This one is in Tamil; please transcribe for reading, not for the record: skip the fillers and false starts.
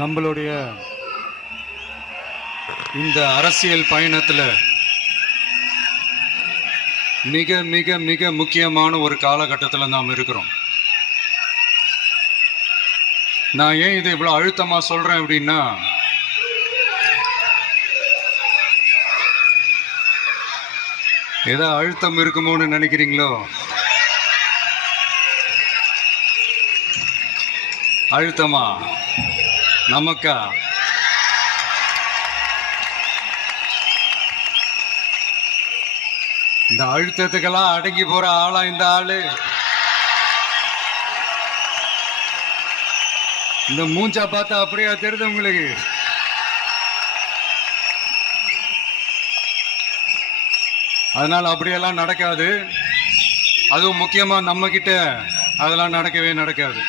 நம்மளுடைய இந்த அரசியல் பயணத்தில் மிக மிக மிக முக்கியமான ஒரு காலகட்டத்தில் நாம் இருக்கிறோம். நான் ஏன் இதை இவ்வளோ அழுத்தமாக சொல்கிறேன் அப்படின்னா, ஏதோ அழுத்தம் இருக்குமோன்னு நினைக்கிறீங்களோ? அழுத்தமா நமக்கா? இந்த அழுத்தத்துக்கெல்லாம் அடங்கி போற ஆளா இந்த ஆளு? இந்த மூஞ்சா பார்த்தா அப்படியா தெரியுது உங்களுக்கு? அதனால அப்படியெல்லாம் நடக்காது. அதுவும் முக்கியமா நம்ம கிட்ட அதெல்லாம் நடக்கவே நடக்காது.